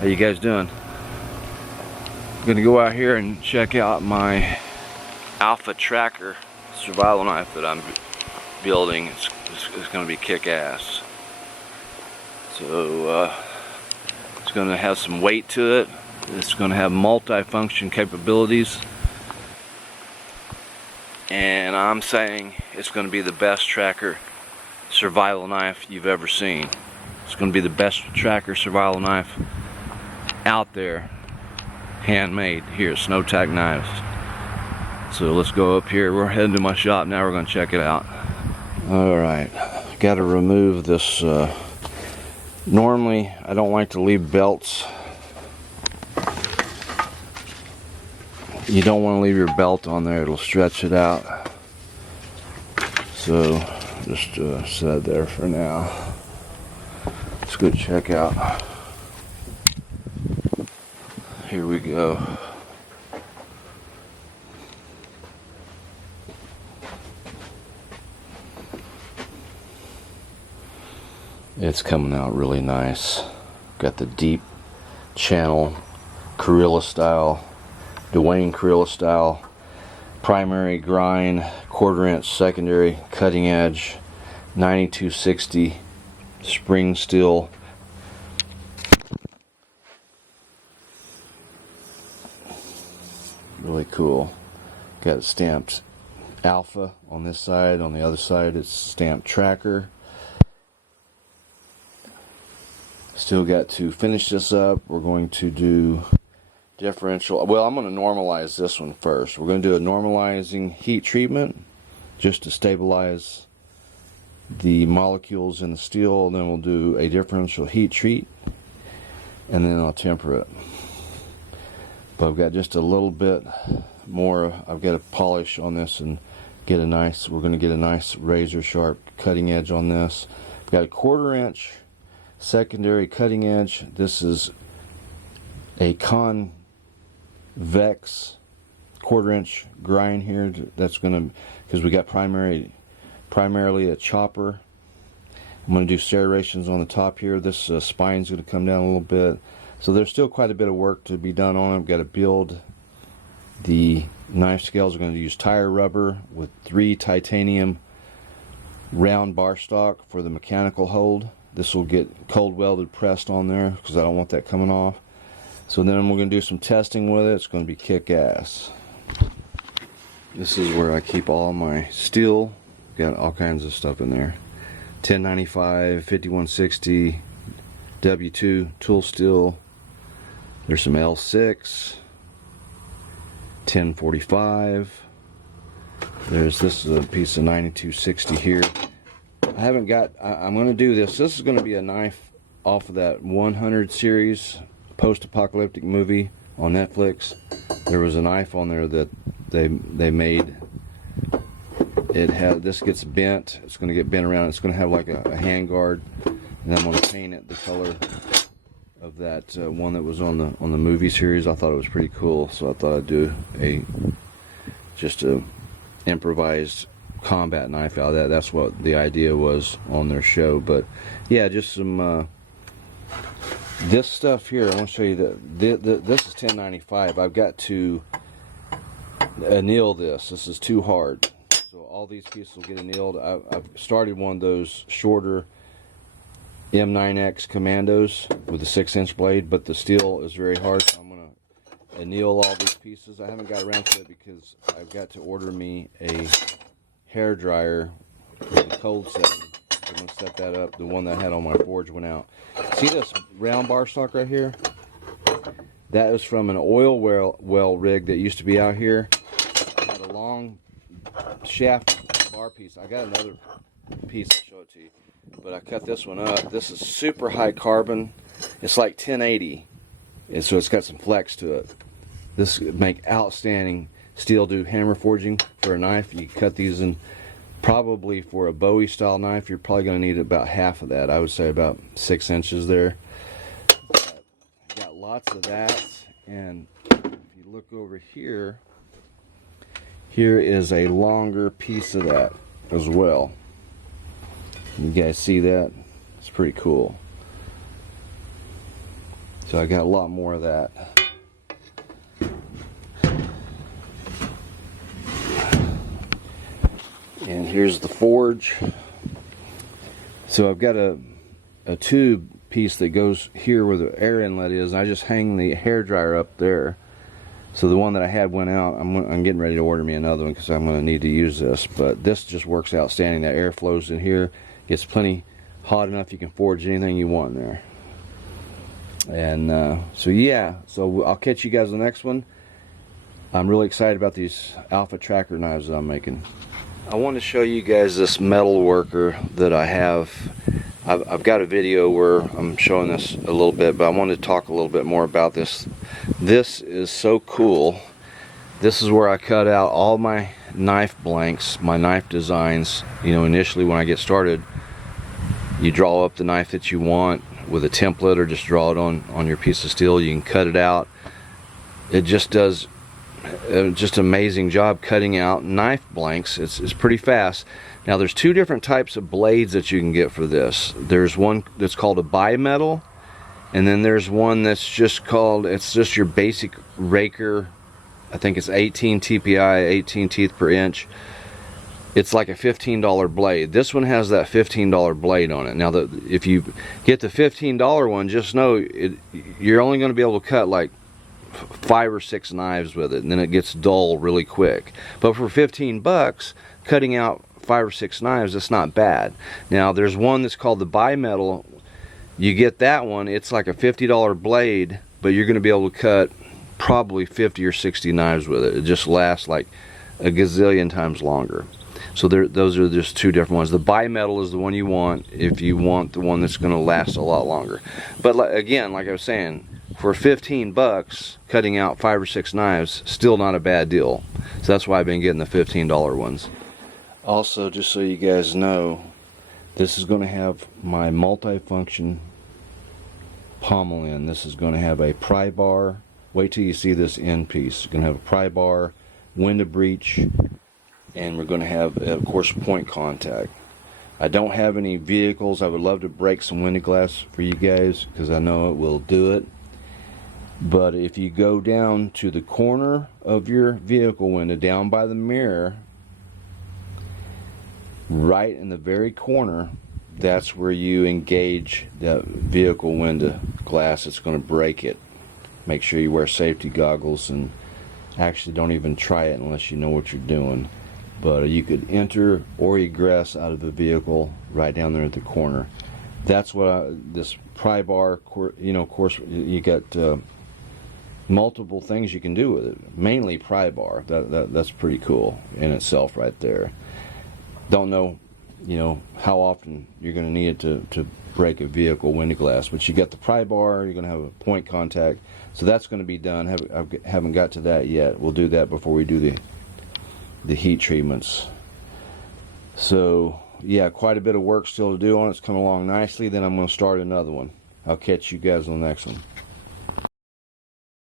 How you guys doing? I'm gonna go out here and check out my Alpha Tracker survival knife that I'm building. It's gonna be kick-ass. So it's gonna have some weight to it. It's gonna have multi-function capabilities. And I'm saying it's gonna be the best tracker survival knife you've ever seen. It's gonna be the best tracker survival knife out there, handmade here at Snow-Tac Knives. So let's go up here. We're heading to my shop now. We're going to check it out. Alright, got to remove this. Normally I don't like to leave belts. You don't want to leave your belt on there, it'll stretch it out. So just set it there for now. Let's go check out. Here we go. It's coming out really nice. Got the deep channel, Carrillo style, Dewaine Carrillo style, primary grind, 1/4 inch secondary, cutting edge, 9260 spring steel. Really cool. Got it stamped Alpha on this side. On the other side it's stamped Tracker. Still got to finish this up. We're going to do differential. Well, I'm going to normalize this one first. We're going to do a normalizing heat treatment just to stabilize the molecules in the steel. Then we'll do a differential heat treat and then I'll temper it. But I've got just a little bit more. I've got to polish on this and get a nice, we're going to get a nice razor sharp cutting edge on this. I've got a 1/4 inch secondary cutting edge. This is a convex 1/4 inch grind here. That's going to, because we got primarily a chopper. I'm going to do serrations on the top here. This spine's going to come down a little bit. So there's still quite a bit of work to be done on it. I've got to build the knife scales. We're going to use tire rubber with 3 titanium round bar stock for the mechanical hold. This will get cold welded pressed on there because I don't want that coming off. So then we're going to do some testing with it. It's going to be kick-ass. This is where I keep all my steel. Got all kinds of stuff in there. 1095, 5160, W2 tool steel. There's some L6, 1045. This is a piece of 9260 here. I haven't got, I'm going to do this. This is going to be a knife off of that 100 series post-apocalyptic movie on Netflix. There was a knife on there that they made. It had, this gets bent. It's going to get bent around. It's going to have like a hand guard, and I'm going to paint it the color of that one that was on the movie series. I thought it was pretty cool, so I thought I'd do just a improvised combat knife out of that. That's what the idea was on their show. But yeah, just some this stuff here. I want to show you that this is 1095. I've got to anneal this. This is too hard. So all these pieces will get annealed. I've started one of those shorter M9X Commandos with a 6-inch blade, but the steel is very hard, so I'm going to anneal all these pieces. I haven't got around to it because I've got to order me a hair dryer with a cold setting. I'm going to set that up. The one that I had on my forge went out. See this round bar stock right here? That is from an oil well rig that used to be out here. I had a long shaft bar piece. I got another piece to show it to you, but I cut this one up. This is super high carbon. It's like 1080, and so it's got some flex to it. This would make outstanding steel do hammer forging for a knife. You cut these in, probably for a Bowie style knife, you're probably going to need about half of that. I would say about 6 inches there. Got lots of that, and if you look over here, here is a longer piece of that as well. You guys see that? It's pretty cool. So I got a lot more of that. And here's the forge. So I've got a tube piece that goes here where the air inlet is. I just hang the hair dryer up there. So the one that I had went out. I'm getting ready to order me another one because I'm going to need to use this. But this just works outstanding. That air flows in here, gets plenty hot enough you can forge anything you want in there. And so yeah, so I'll catch you guys on the next one. I'm really excited about these Alpha Tracker knives that I'm making. I want to show you guys this Metalworker that I have. I've got a video where I'm showing this a little bit, but I want to talk a little bit more about this. This is so cool. This is where I cut out all my knife blanks, my knife designs. You know, initially when I get started, you draw up the knife that you want with a template, or just draw it on your piece of steel. You can cut it out. It just does just an amazing job cutting out knife blanks. It's pretty fast. Now there's two different types of blades that you can get for this. There's one that's called a bimetal, and then there's one that's just called, it's just your basic raker. I think it's 18 TPI, 18 teeth per inch. It's like a $15 blade. This one has that $15 blade on it. Now if you get the $15 one, just know you're only going to be able to cut like 5 or 6 knives with it, and then it gets dull really quick. But for 15 bucks, cutting out 5 or 6 knives, it's not bad. Now there's one that's called the bimetal. You get that one, it's like a $50 blade, but you're going to be able to cut probably 50 or 60 knives with it. It just lasts like a gazillion times longer. So those are just two different ones. The bimetal is the one you want if you want the one that's going to last a lot longer. But again, like I was saying, for 15 bucks, cutting out 5 or 6 knives, still not a bad deal. So that's why I've been getting the $15 ones. Also, just so you guys know, this is going to have my multi-function pommel in. This is going to have a pry bar. Wait till you see this end piece. It's going to have a pry bar, window breach, and we're going to have, of course, point contact. I don't have any vehicles. I would love to break some window glass for you guys because I know it will do it. But if you go down to the corner of your vehicle window, down by the mirror, right in the very corner, that's where you engage that vehicle window glass. It's going to break it. Make sure you wear safety goggles, and actually don't even try it unless you know what you're doing. But you could enter or egress out of the vehicle right down there at the corner. That's what this pry bar, you know, of course, you got multiple things you can do with it. Mainly pry bar. That's pretty cool in itself right there. Don't know, you know, how often you're going to need it to break a vehicle window glass, but you got the pry bar. You're going to have a point contact, so that's going to be done. I haven't got to that yet. We'll do that before we do the heat treatments. So yeah, quite a bit of work still to do on it. It's coming along nicely. Then I'm going to start another one. I'll catch you guys on the next one.